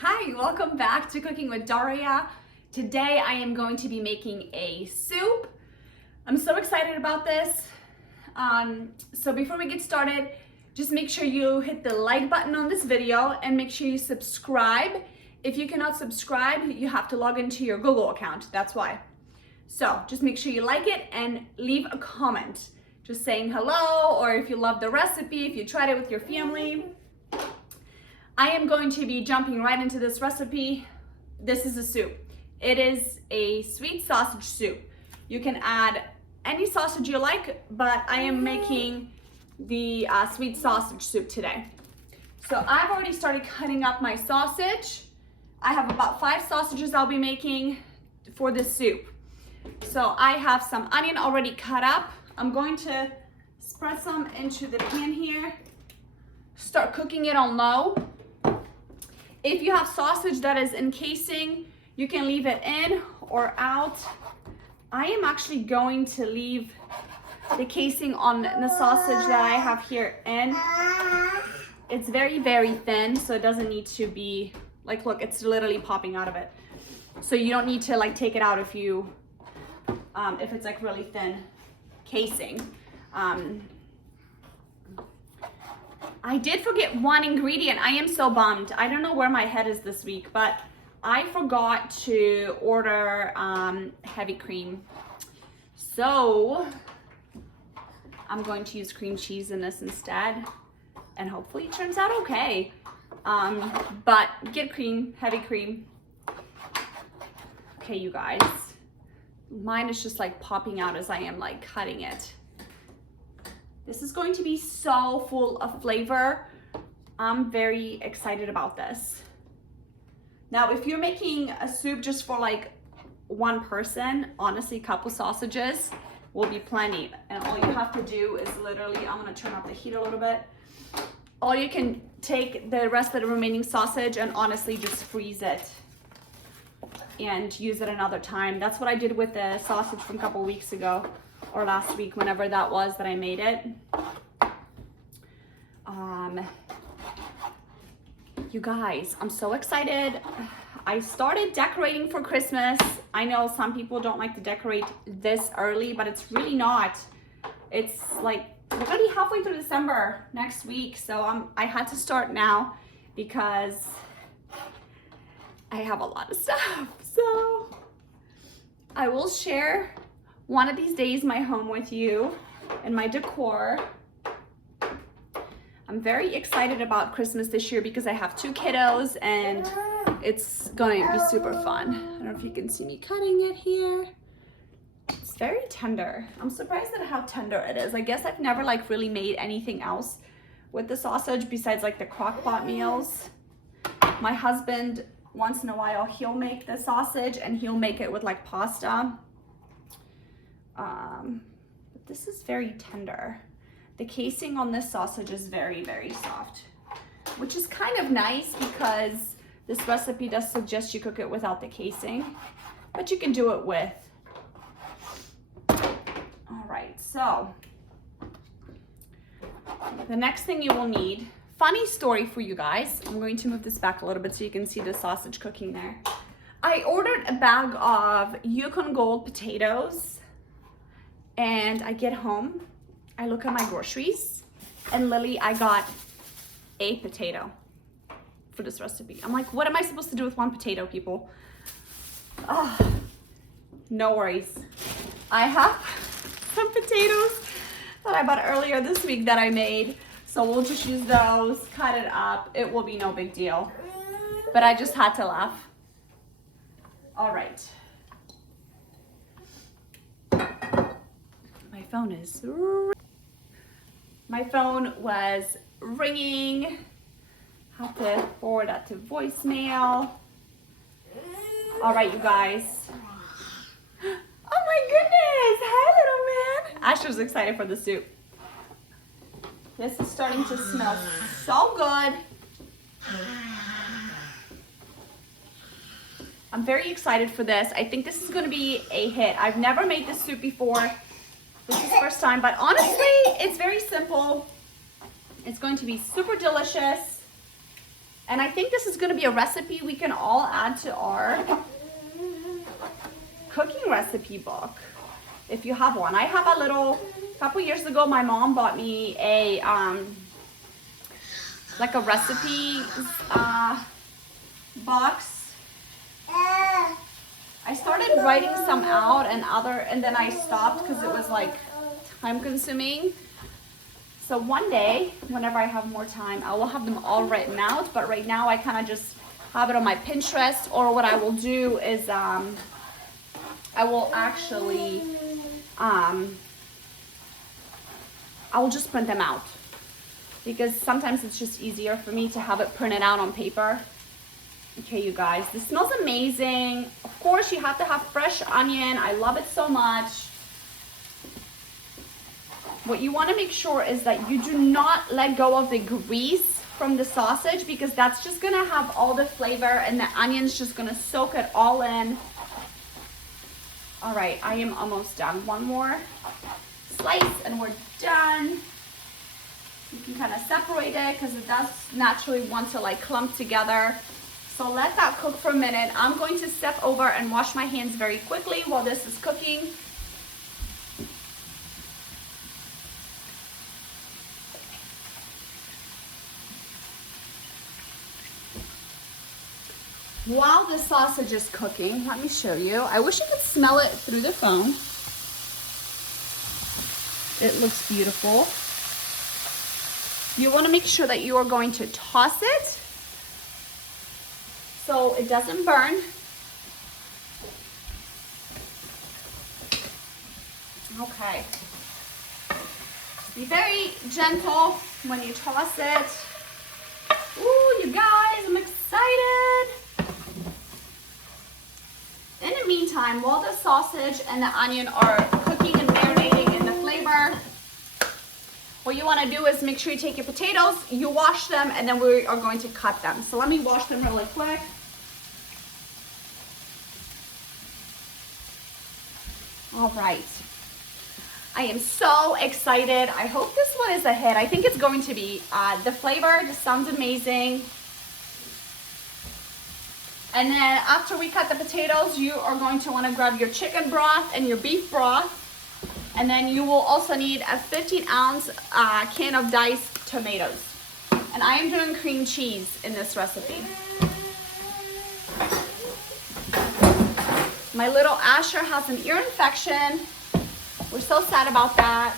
Hi, welcome back to Cooking with Daria. Today I am going to be making a soup. I'm so excited about this. So before we get started, just make sure you hit the like button on this video and make sure you subscribe. If you cannot subscribe, you have to log into your Google account, that's why. So just make sure you like it and leave a comment, just saying hello, or if you love the recipe, if you tried it with your family. I am going to be jumping right into this recipe. This is a soup. It is a sweet sausage soup. You can add any sausage you like, but I am making the sweet sausage soup today. So I've already started cutting up my sausage. I have about 5 sausages I'll be making for this soup. So I have some onion already cut up. I'm going to spread some into the pan here. Start cooking it on low. If you have sausage that is in casing, you can leave it in or out. I am actually going to leave the casing on the sausage that I have here in. It's very, very thin, so it doesn't need to be, like, look, it's literally popping out of it. So you don't need to like take it out if you, if it's like really thin casing. I did forget one ingredient. I am so bummed. I don't know where my head is this week, but I forgot to order heavy cream. So I'm going to use cream cheese in this instead, and hopefully it turns out okay. But get cream, heavy cream. Okay, you guys. Mine is just like popping out as I am like cutting it. This is going to be so full of flavor. I'm very excited about this. Now, if you're making a soup just for like one person, honestly, a couple sausages will be plenty. And all you have to do is literally, I'm gonna turn up the heat a little bit. All you can take the rest of the remaining sausage and honestly just freeze it and use it another time. That's what I did with the sausage from a couple weeks ago. Or last week, whenever that was that I made it. You guys, I'm so excited. I started decorating for Christmas. I know some people don't like to decorate this early, but it's really not. It's like, we're gonna be halfway through December next week, so I had to start now because I have a lot of stuff. So I will share one of these days my home with you and my decor. I'm very excited about Christmas this year because I have 2 kiddos and it's going to be super fun. I don't know if you can see me cutting it here. It's very tender. I'm surprised at how tender it is. I guess I've never like really made anything else with the sausage besides like the crock pot meals. My husband, once in a while, he'll make the sausage and he'll make it with like pasta. But this is very tender. The casing on this sausage is very, very soft, which is kind of nice because this recipe does suggest you cook it without the casing, but you can do it with. All right, so the next thing you will need, funny story for you guys. I'm going to move this back a little bit so you can see the sausage cooking there. I ordered a bag of Yukon Gold potatoes. And I get home, I look at my groceries, and Lily, I got a potato for this recipe. I'm like, what am I supposed to do with 1 potato, people? Oh, no worries. I have some potatoes that I bought earlier this week that I made. So we'll just use those, cut it up. It will be no big deal. But I just had to laugh. All right. My phone was ringing. Have to forward that to voicemail. All right, you guys. Oh my goodness! Hi, little man. Asher's excited for the soup. This is starting to smell so good. I'm very excited for this. I think this is going to be a hit. I've never made this soup before. This is the first time, but honestly, it's very simple. It's going to be super delicious. And I think this is gonna be a recipe we can all add to our cooking recipe book, if you have one. I have a couple years ago, my mom bought me a, like a recipe box. I started writing some out and then I stopped because it was like time consuming. So one day, whenever I have more time, I will have them all written out, but right now I kind of just have it on my Pinterest, or what I will do is I will actually, I will just print them out, because sometimes it's just easier for me to have it printed out on paper. Okay, you guys, this smells amazing. Of course, you have to have fresh onion. I love it so much. What you want to make sure is that you do not let go of the grease from the sausage, because that's just going to have all the flavor and the onion's just going to soak it all in. All right, I am almost done. One more slice and we're done. You can kind of separate it because it does naturally want to like clump together. So let that cook for a minute. I'm going to step over and wash my hands very quickly while this is cooking. While the sausage is cooking, let me show you. I wish you could smell it through the phone. It looks beautiful. You want to make sure that you are going to toss it so it doesn't burn. Okay. Be very gentle when you toss it. Ooh, you guys, I'm excited. In the meantime, while the sausage and the onion are cooking and marinating in the flavor, what you want to do is make sure you take your potatoes, you wash them, and then we are going to cut them. So let me wash them really quick. All right. I am so excited. I hope this one is a hit. I think it's going to be. The flavor just sounds amazing. And then after we cut the potatoes, you are going to want to grab your chicken broth and your beef broth. And then you will also need a 15-ounce can of diced tomatoes. And I am doing cream cheese in this recipe. My little Asher has an ear infection. We're so sad about that.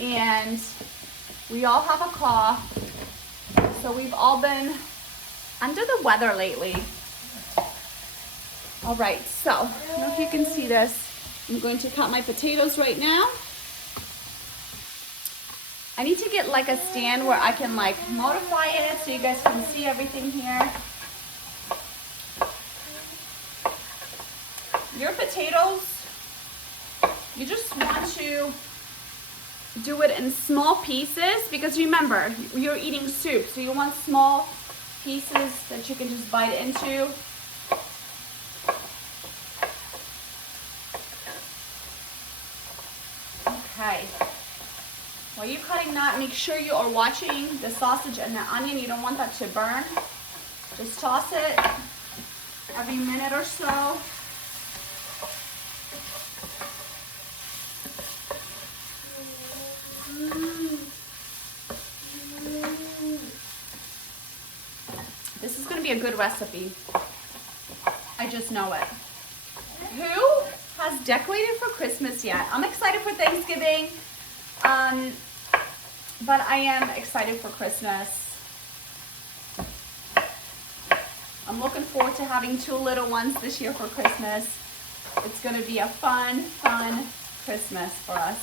And we all have a cough. So we've all been under the weather lately. All right, so I don't know if you can see this. I'm going to cut my potatoes right now. I need to get like a stand where I can like modify it so you guys can see everything here. Your potatoes, you just want to do it in small pieces, because remember, you're eating soup, so you want small pieces that you can just bite into. Okay. While you're cutting that, make sure you are watching the sausage and the onion. You don't want that to burn. Just toss it every minute or so. This is going to be a good recipe. I just know it. Who has decorated for Christmas yet? I'm excited for Thanksgiving, but I am excited for Christmas. I'm looking forward to having 2 little ones this year for Christmas. It's going to be a fun Christmas for us.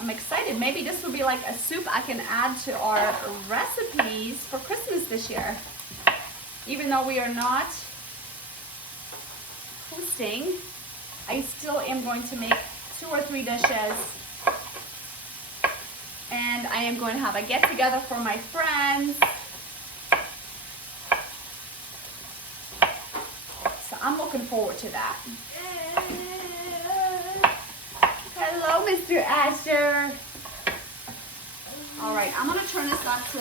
I'm excited. Maybe this will be like a soup I can add to our recipes for Christmas this year. Even though we are not hosting, I still am going to make 2 or 3 dishes. And I am going to have a get together for my friends. So I'm looking forward to that. Hello, Mr. Asher. right, I'm gonna turn this back to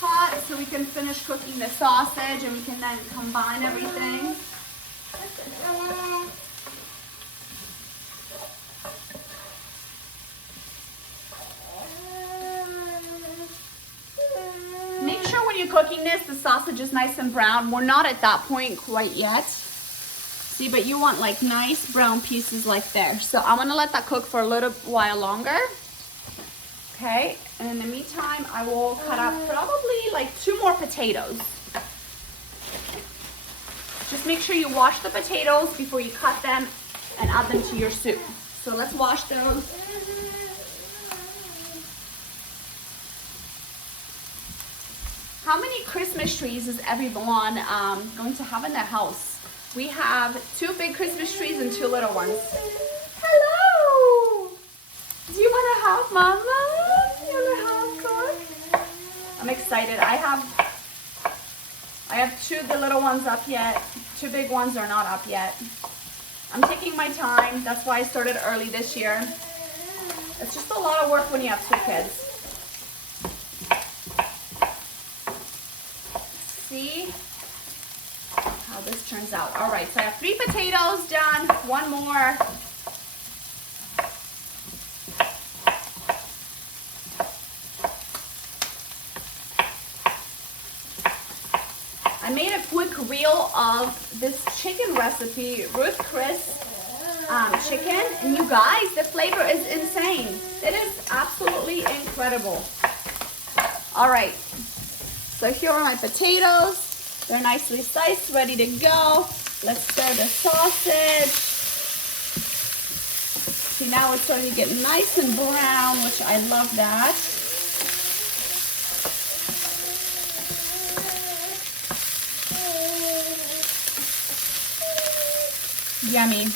hot so we can finish cooking the sausage and we can then combine everything. Make sure when you're cooking this, the sausage is nice and brown. We're not at that point quite yet. See, but you want like nice brown pieces like there. So I'm gonna let that cook for a little while longer. Okay, and in the meantime, I will cut up probably like 2 more potatoes. Just make sure you wash the potatoes before you cut them and add them to your soup. So let's wash those. How many Christmas trees is everyone going to have in their house? We have 2 big Christmas trees and 2 little ones. Hello! Do you want to help, Mama? You want to help, cook? I'm excited. I have 2 the little ones up yet. 2 big ones are not up yet. I'm taking my time. That's why I started early this year. It's just a lot of work when you have 2 kids. See how this turns out. All right, so I have 3 potatoes done. 1 more. I made a quick reel of this chicken recipe, Ruth Chris chicken, and you guys, the flavor is insane. It is absolutely incredible. All right, so here are my potatoes. They're nicely sliced, ready to go. Let's stir the sausage. See, now it's starting to get nice and brown, which I love that. Yummy.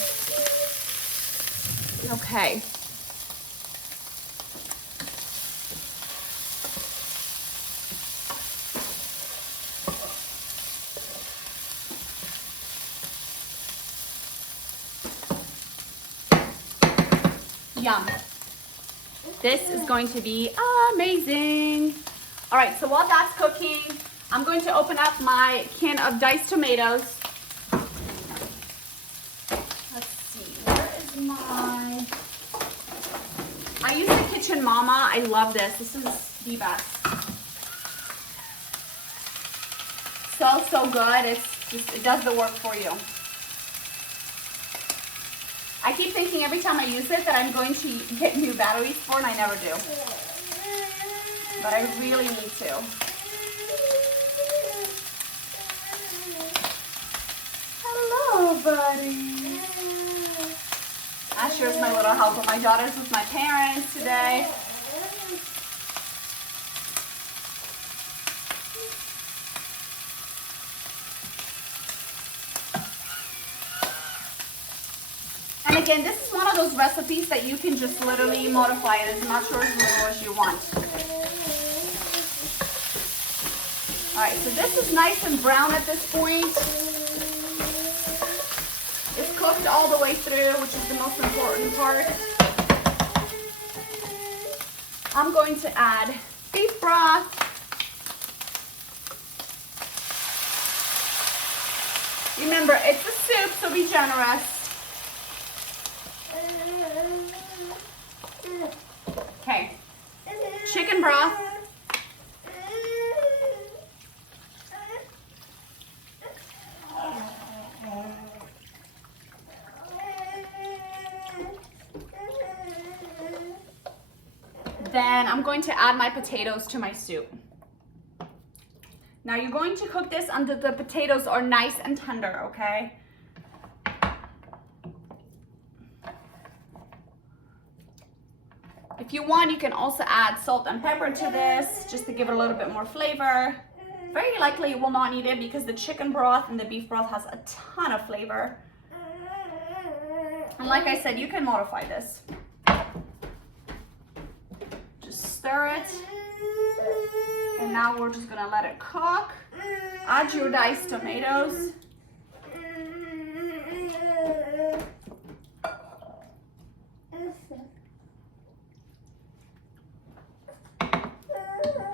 Okay. Yum. This is going to be amazing. All right, so while that's cooking, I'm going to open up my can of diced tomatoes. I use the Kitchen Mama. I love this. This is the best. So good. It does the work for you. I keep thinking every time I use it that I'm going to get new batteries for, and I never do. But I really need to. Hello, buddy. Asher's my little helper. My daughter's with my parents today. And again, this is one of those recipes that you can just literally modify it as much or as little as you want. All right, so this is nice and brown at this point. It's cooked all the way through, which is the most important part. I'm going to add beef broth. Remember, it's a soup, so be generous. Okay, chicken broth. Then I'm going to add my potatoes to my soup. Now you're going to cook this until the potatoes are nice and tender, okay? If you want, you can also add salt and pepper to this, just to give it a little bit more flavor. Very likely you will not need it because the chicken broth and the beef broth has a ton of flavor. And like I said, you can modify this. Stir it, and now we're just gonna let it cook. Add your diced tomatoes.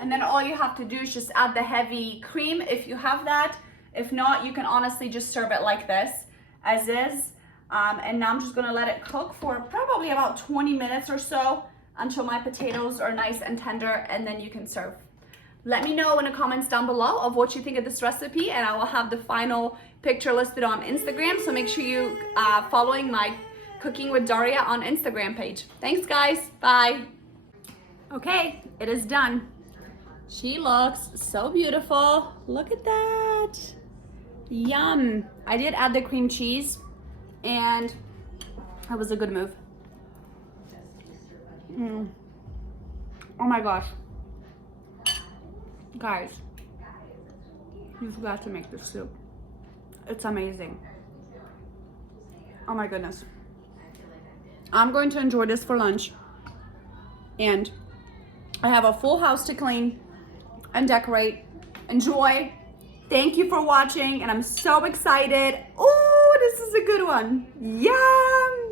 And then all you have to do is just add the heavy cream if you have that. If not, you can honestly just serve it like this, as is. And now I'm just gonna let it cook for probably about 20 minutes or so until my potatoes are nice and tender, and then you can serve. Let me know in the comments down below of what you think of this recipe, and I will have the final picture listed on Instagram, so make sure you following my Cooking with Daria on Instagram page. Thanks guys, bye. Okay, it is done. She looks so beautiful. Look at that. Yum. I did add the cream cheese, and that was a good move. Oh my gosh. Guys, you've got to make this soup. It's amazing. Oh my goodness. I'm going to enjoy this for lunch. And I have a full house to clean and decorate. Enjoy. Thank you for watching, and I'm so excited. Oh, this is a good one. Yum!